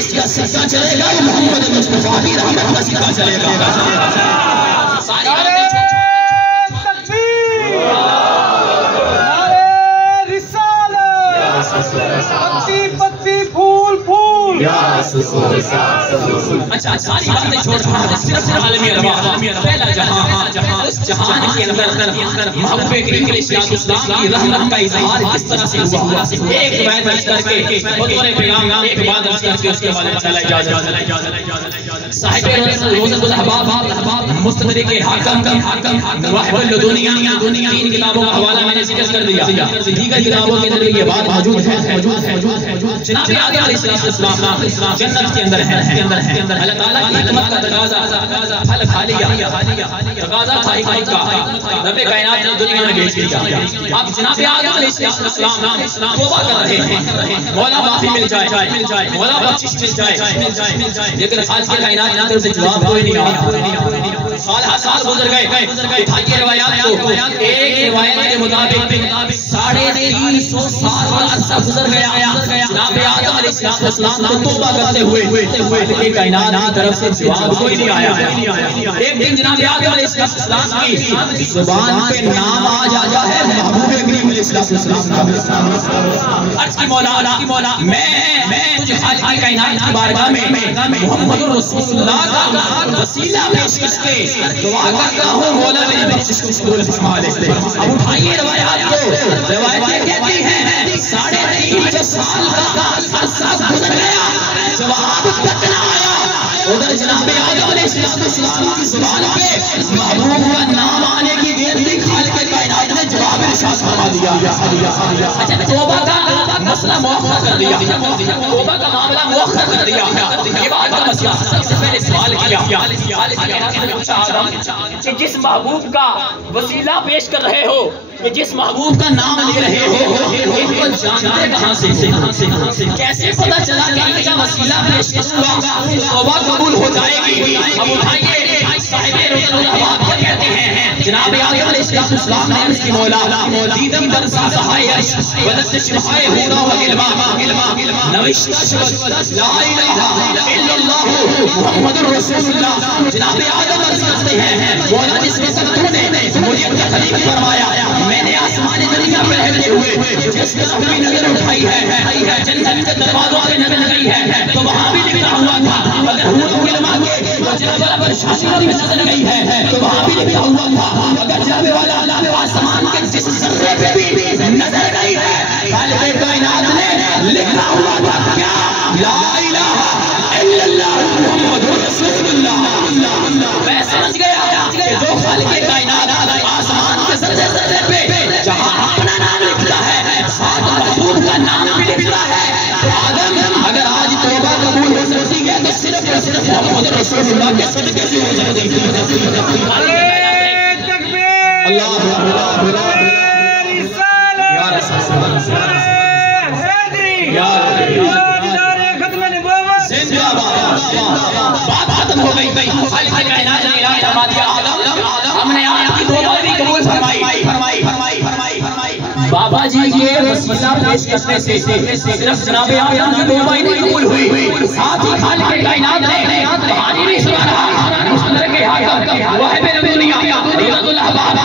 جس کا سکہ چلے گا وہ محمد مصطفیٰ کی رحمت کا سکہ چلے گا. ساری اچھا ساری باتیں چھوڑ صرف عالمی ارواح پہلا جہاں اس جہان کے اندر محبوب کریم علیہ السلام کی رحمت کا اظہار کس طرح سے ہوا. ایک روایت پیش کر کے بطور پیغام ایک بات عرض کر کے اس کے بعد چلا اجازت. صاحب روزۃ الاحباب مستدرک حاکم واحد الدنیا تین کتابوں کا حوالہ میں نے ذکر کر دیا. دیگر کتابوں کے اندر یہ بات موجود ہے. جناب آدم علیہ السلام جنت کے اندر ہے. اللہ تعالیٰ کی حکمت کا تقاضا پھل کھا لیا. تقاضا تھا حکمت کا. رب کائنات نے دنیا میں بھیج دیا. اب جناب آدم علیہ السلام توبہ کر رہے ہیں مولا معافی مل جائے مولا بخشش مل جائے. لیکن آج کے کائنات کی طرف سے جواب کوئی نہیں آیا. سال گزر گئے. اٹھائیے روایات کو. ایک روایت کے مطابق 350 سال کا عرصہ گزر گیا. جناب آدم علیہ السلام کو توبہ کرتے ہوئے کائنات کی طرف سے جواب کوئی نہیں آیا. ایک دن جناب آدم علیہ السلام کی زبان پہ نام آ جاتا ہے محبوب کریم علیہ السلام کا. عرض کی مولا میں تجھے خالق کائنات کی بارگاہ میں محمد رسول اللہ کا وسیلہ پیش کر کے دعا کرتا ہوں مولا میری بخشش کو قبول فرما لے. اب اٹھائیے روایات کو. روایتیں کہتی ہیں 350 سال کا عرصہ گزر گیا جواب تک نہ آیا. ادھر جناب آدم علیہ السلام کی زبان پہ محبوب کا نام آنے کی دیر تھی. خالق کائنات نے جواب ارشاد فرما دیا. اچھا توبہ کا مسئلہ مؤخر کر دیا. توبہ کا معاملہ مؤخر کر دیا. یہ بات کا مسئلہ سب سے پہلے سوال کیا کہ جس محبوب کا وسیلہ پیش کر رہے ہو کہ جس محبوب کا نام لے رہے ہو ان کو جانتے کہاں سے کیسے پتہ چلا کہ ان کا وسیلہ پیش کرنا توبہ قبول ہو جائے گی. اب اٹھائیے صاحب روزۃ الاحباب کیا کہتے ہیں. جناب آدم علیہ السلام نے اس کی مولا دیدم در ساحۂ عرش ولد شبہائے ہورا و علما نوشت لا الہ الا اللہ محمد رسول اللہ. جناب آدم عرض کرتے ہیں مولا جس وقت تو نے مجھے تخلیق فرمایا میں نے آسمان دنیا پہ رہتے ہوئے جس نے اپنی نظر اٹھائی ہے جنت کے دروازوں پہ نظر لگائی ہے تو وہاں بھی لکھا ہوا تھا اگر حور علما کے جناب پر شاشرت میں نظر گئی ہے تو وہاں بھی لکھا ہوا تھا اگر جناب والا آسمان کے جس ذرے پہ بھی نظر گئی ہے خالق کائنات نے لکھا ہوا تھا کیا لا الہ الا اللہ محمد رسول اللہ. میں سمجھ گیا کہ جو خالق کائنات آسمان کے ذرے پہ جہاں اپنا نام لکھتا ہے ساتھ محبوب کا نام بھی لکھتا ہے. تو آدم اگر آج توبہ قبول ہو سکتی ہے تو صرف اور صرف محمد رسول اللہ کے صدقے سے ہو سکتی ہے. بات ختم ہو گئی. خالق کائنات نے اعلان فرما دیا آدم ہم نے آپ کی توبہ بھی قبول فرمائی. بابا جی کے وسیلہ پیش کرنے سے صرف جناب آدم کی توبہ ہی نہیں قبول ہوئی ساتھ ہی خالق کائنات نے کہانی بھی سنا رہا. مستدرک حاکم واحد الدنیا روزۃ الاحباب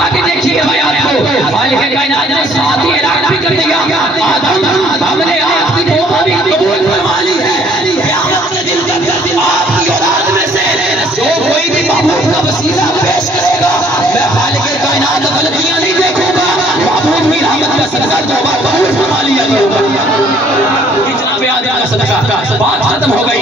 آگے دیکھیے روایات کو. خالق کائنات نے ساتھ ہی اعلان بھی کر دیا آدم ہم نے آپ کی توبہ بھی قبول فرما لی ہے. قیامت کے دن تک آپ کی اولاد میں سے جو کوئی بھی محبوب کا وسیلہ پیش کرے گا میں خالق کائنات غلطیاں نہیں دیکھوں گا. محبوب کی رحمت کا صدقہ توبہ قبول فرما لیا جناب آدم کا صدقہ. بات ختم ہو گئی.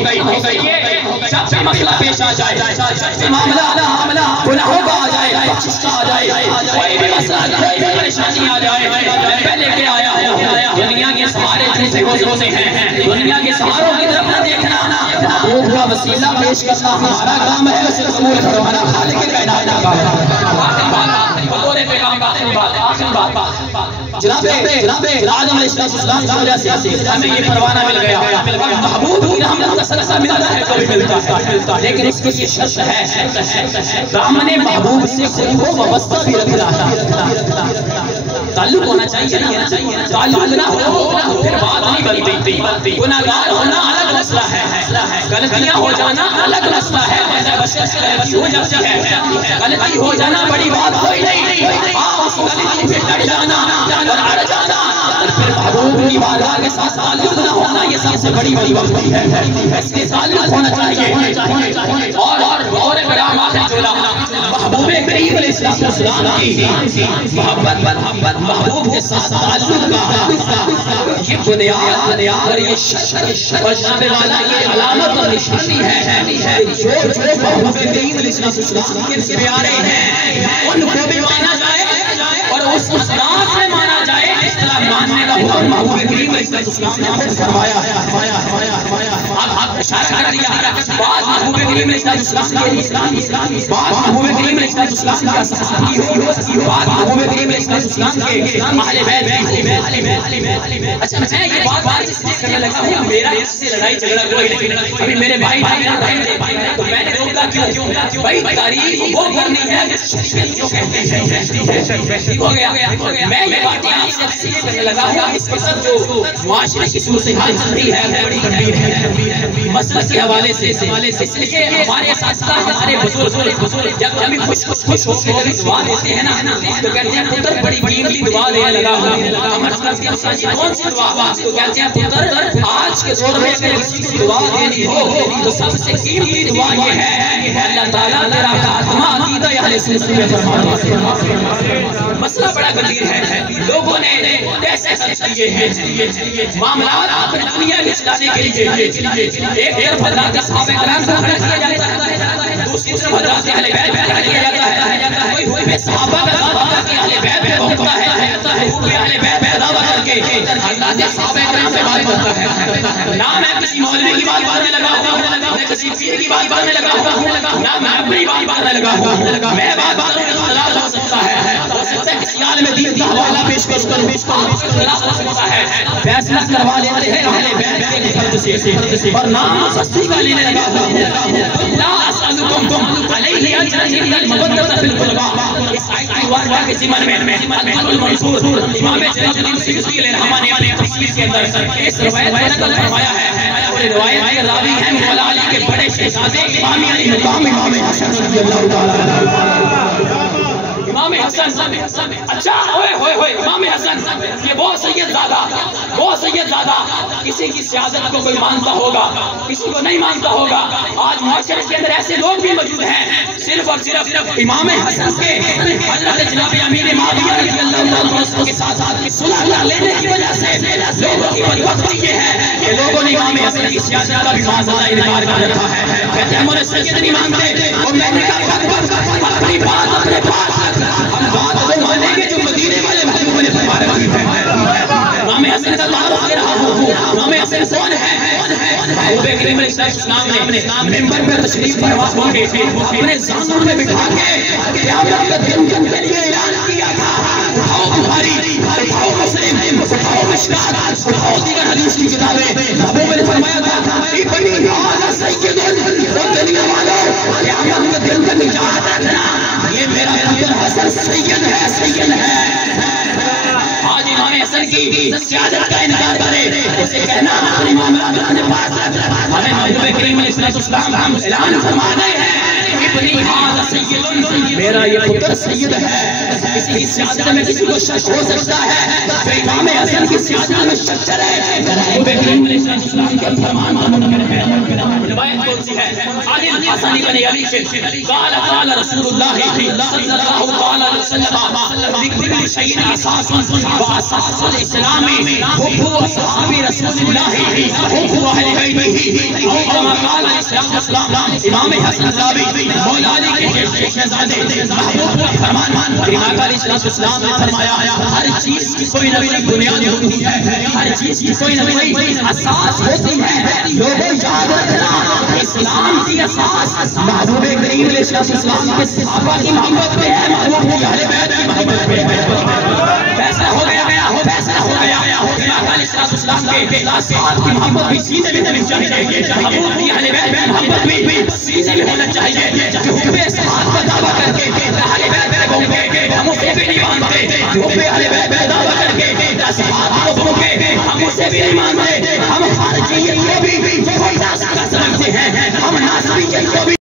جب بھی مسئلہ پیش آ جائے جب بھی معاملہ گناہوں کا آ جائے بخشش کا آ جائے کوئی بھی مسئلہ کوئی بھی پریشانی آ جائے میں لے کے آیا ہوں دنیا کے سہارے جھوٹے ہوتے ہیں دنیا کے سہاروں کی طرف نہ دیکھنا. محبوب کا وسیلہ پیش کرنا ہمارا کام ہے اسے قبول کروانا خالق کائنات کا کام ہے. جناب آدم علیہ السلام کی وجہ سے ہمیں یہ پروانہ مل گیا. محبوب کی رحمت کا صدقہ ملتا ہے کبھی ملتا ہے لیکن اس کے لیے شرط ہے دامن محبوب سے خود کو وابستہ بھی رکھنا ہے. تعلق ہونا چاہیے نا. تعلق نہ ہو پھر بات نہیں بنتی. گناہگار ہونا الگ مسئلہ ہے غلطیاں ہو جانا الگ مسئلہ ہے، بشر سے غلطی ہو جاتی ہے، غلطی ہو جانا بڑی بات کوئی نہیں، اس غلطی پہ ڈر جانا اور اڑ جانا اور پھر محبوب کی بارگاہ کے ساتھ تعلق نہ ہونا، یہ سب سے بڑی غلطی ہے۔ اس کے تعلق ہونا چاہیے اور کرام محبوب کریم علیہ السلام کی محبت، محبوب کے ساتھ تعلق کا یہ بنیاد اور یہ شرط اور جناب والا یہ علامت اور نشانی ہے، جو محبوب کریم علیہ السلام کے پیارے ہیں ان کو بھی مانا جائے اور اس انداز میں مانا جائے اس طرح ماننے کا حکم محبوب کریم علیہ السلام نے خود فرمایا ہے۔ اب اشارہ کر دیا بعض محبوب کریم علیہ السلام کے بعض محبوب کریم علیہ السلام کا صحابی ہو، بعض محبوب کریم علیہ السلام کے اہل بیت۔ اچھا میں یہ بات اس لیے کرنے لگا ہوں، میرا اس سے لڑائی جھگڑا کوئی نہیں، ابھی میرے بھائی رہے تھے تو میں نے روکا کیوں؟ بھائی تاریخ وہ کرنی ہے شریعت جو کہتے ہیں، ہو گیا۔ میں یہ باتیں آپ سے اس لیے کرنے لگا ہوں، اس وقت جو معاشرے کی صورتحال چل رہی ہے بڑی گمبھیر ہے مسئلہ کے حوالے سے، اس لیے ہمارے ساتھ ہمارے بزرگ جب ہمیں خوش ہو کے کبھی دعا دیتے ہیں نا تو کہتے ہیں پتر بڑی قیمتی دعا دینے لگا ہوں، ہم عرض کرتے ہیں استاد جی کون سی دعا؟ تو کہتے ہیں پتر آج کے دور میں اگر کسی کو دعا دینی ہو تو سب سے قیمتی دعا یہ ہے اللہ تعالیٰ تیرا خاتمہ عقیدہ اہل سنت میں فرما دے۔ مسئلہ بڑا گمبھیر ہے، لوگوں نے ایسے خرچ کیے ہیں معاملات اپنی دنیا میں چلانے کے لیے، ایک طرف حضرات صحابہ کرام کو خرچ کیا جاتا ہے، دوسری طرف حضرات اہل بیت کو خرچ کیا جاتا ہے، کوئی حکم صحابہ کا دعویٰ کہ اہل بیت میں پہنچتا ہے، حکم اہل بیت میں دعویٰ کر کے حضرات صحابہ کرام سے بات کرتا ہے۔ نہ میں کسی مولوی کی بات کرنے لگا ہوں، نہ کسی پیر کی بات کرنے لگا ہوں، نہ میں اپنی بات کرنے لگا ہوں، میں بات کروں گا اختلاف ہو سکتا ہے، کسی عالم دین کا حوالہ پیش کروں اختلاف ہو سکتا ہے، فیصلہ کروا لیتے ہیں اہل بیت کے فرد سے اور نام سستی کا لینے لگا ہوں۔ لا اسألکم علیہ اجرا الا المودۃ فی القربى، اس آیت کی واقعہ کے ضمن میں البر المنصور امام جلال الدین سیوطی علیہ الرحمہ نے تفسیر کے اندر اس روایت کو نقل فرمایا ہے اور روایت کے راوی ہیں مولا علی کے بڑے شہزادے امام علی مقام امام حسن رضی اللہ تعالی عنہ۔ امام حسن، اچھا ہوئے امام حسن یہ وہ سید زادہ کسی کی سیاست کو کوئی مانتا ہوگا، کسی کو نہیں مانتا ہوگا۔ آج معاشرے کے اندر ایسے لوگ بھی موجود ہیں صرف اور صرف امام حسن کے حضرت جناب امیر معاویہ رضی اللہ عنہ کے ساتھ صلح کر لینے کی وجہ سے لوگوں کی بدبختی یہ ہے کہ لوگوں نے امام حسن کی سیاست کا بھی معذرہ انکار کر رکھا ہے، کہتے ہیں ہمارے سید نہیں مانتے اور میں نے کہا اپنی بات اپنے پاس ہم بات وہ مانیں گے جو مدینے والے محبوب نے فرما رکھی ہے۔ امام حسن کا تعارف دے رہا ہوں، امام حسن کون ہے؟ محبوب کریم علیہ السلام نے منبر پر تشریف فرما کے اپنے زانوں میں بٹھا کے قیامت کا دن کے لیے اعلان کیا تھا، اٹھاؤ بخاری، اٹھاؤ مسلم، اٹھاؤ مشکات، اٹھاؤ دیگر حدیث کی کتابیں۔ محبوب نے فرمایا تھا ابنی ھذا سید و دنیا والوں قیامت کے دن تک نجات رکھنا، یہ میرا پتر حسن سید ہے۔ آج امام حسن کی سیادت کا انکار کرے اسے کہنا اپنے معاملات اپنے پاس رکھ، ہمیں محبوب کریم علیہ السلام اعلان فرما رہے ہیں ابنی ھذا سید، میرا یہ پتر سید ہے۔ کسی کی سیادت میں کسی کو شک ہو سکتا ہے تو امام حسن کی سیادت میں شک کرے، محبوب کریم علیہ السلام کے فرمان کا منکر ہے۔ روایت کون سی ہے؟ علی حسن بن علی سے قال قال رسول اللہ صلی اللہ علیہ وسلم لکل شیء اساس واساس الاسلام حب اصحاب رسول اللہ حب اہل بیتہ او کما قال الاسلام۔ امام حسن راوی مولا علی کے شہزادے محبوب کا فرمان امام علیہ السلام نے فرمایا ہر چیز کی کوئی نہ کوئی بنیاد ہوتی ہے، ہر چیز کی کوئی نہ کوئی اساس ہوتی ہے۔ لوگوں یاد رکھنا اسلام کی اساس محبوب کریم علیہ السلام کے صحابہ کی محبت پہ ہے، محبوب کی اہل بیت کی محبت پہ ہے۔ فیصلہ ہو گیا امام علیہ السلام کے اصحاب کی محبت بھی سینے میں ہونی چاہیے، محبوب کی اہل بیت کی محبت بھی سینے میں ہونا چاہیے۔ جو حب اصحاب کا دعویٰ کر کے اہل بیت میں گھومے ہم اسے بھی نہیں مانتے، جو حب اہل بیت کا دعویٰ کر کے اصحاب کو گھومے ہم اسے بھی نہیں مانتے، ہم خارجیت کو بھی